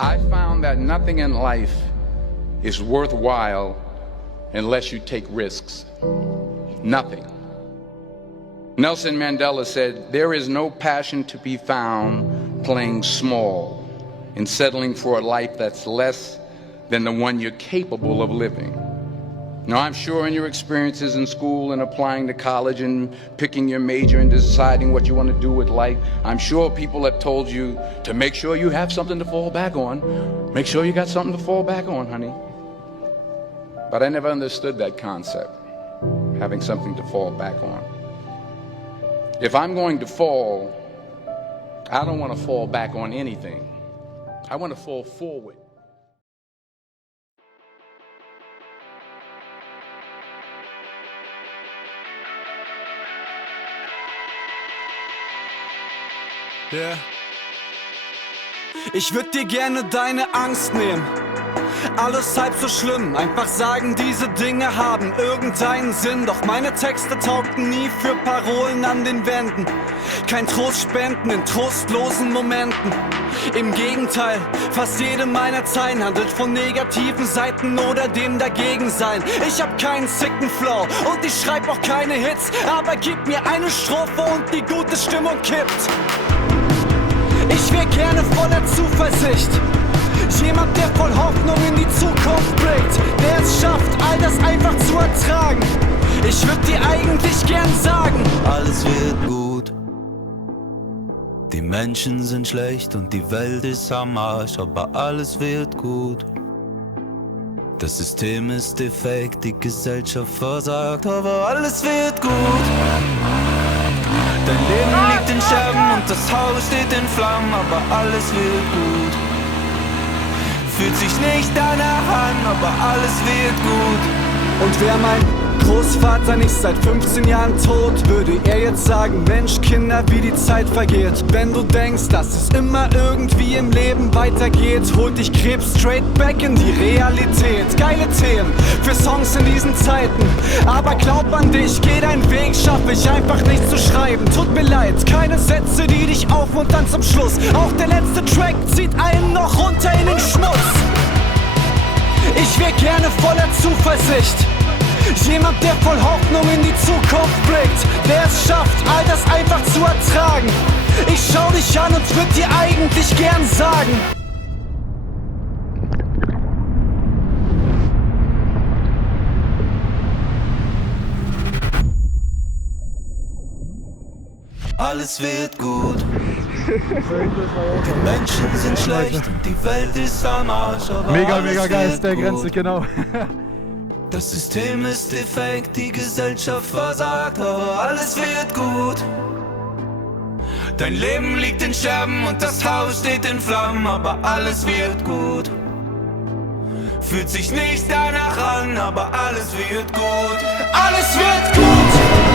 I found that nothing in life is worthwhile unless you take risks. Nothing. Nelson Mandela said, "There is no passion to be found playing small and settling for a life that's less than the one you're capable of living." Now, I'm sure in your experiences in school and applying to college and picking your major and deciding what you want to do with life, I'm sure people have told you to make sure you have something to fall back on. Make sure you got something to fall back on, honey. But I never understood that concept, having something to fall back on. If I'm going to fall, I don't want to fall back on anything. I want to fall forward. Yeah. Ich würd dir gerne deine Angst nehmen. Alles halb so schlimm, einfach sagen, diese Dinge haben irgendeinen Sinn. Doch meine Texte taugten nie für Parolen an den Wänden. Kein Trost spenden in trostlosen Momenten. Im Gegenteil, fast jede meiner Zeilen handelt von negativen Seiten oder dem Dagegensein. Ich hab keinen sicken Flow und ich schreib auch keine Hits, aber gib mir eine Strophe und die gute Stimmung kippt. Ich wär gerne voller Zuversicht, jemand, der voll Hoffnung in die Zukunft blickt, der es schafft, all das einfach zu ertragen. Ich würd dir eigentlich gern sagen, alles wird gut. Die Menschen sind schlecht und die Welt ist am Arsch, aber alles wird gut. Das System ist defekt, die Gesellschaft versagt, aber alles wird gut. Dein Leben liegt in Scherben und das Haus steht in Flammen, aber alles wird gut. Fühlt sich nicht danach an, aber alles wird gut. Und wer mein Großvater nicht seit 15 Jahren tot, würde er jetzt sagen, Mensch Kinder, wie die Zeit vergeht. Wenn du denkst, dass es immer irgendwie im Leben weitergeht, holt dich Krebs straight back in die Realität. Geile Themen für Songs in diesen Zeiten, aber glaub an dich, geh deinen Weg, schaff ich einfach nicht zu schreiben. Tut mir leid, keine Sätze, die dich aufmuntern zum Schluss. Auch der letzte Track zieht einen noch runter in den Schmutz. Ich wär gerne voller Zuversicht, jemand, der voll Hoffnung in die Zukunft blickt, der es schafft, all das einfach zu ertragen. Ich schau dich an und würd dir eigentlich gern sagen, alles wird gut. Die Menschen sind schlecht und die Welt ist am Arsch, aber Mega geil, der Grenze, genau. Das System ist defekt, die Gesellschaft versagt, aber alles wird gut. Dein Leben liegt in Scherben und das Haus steht in Flammen, aber alles wird gut. Fühlt sich nicht danach an, aber alles wird gut. Alles wird gut!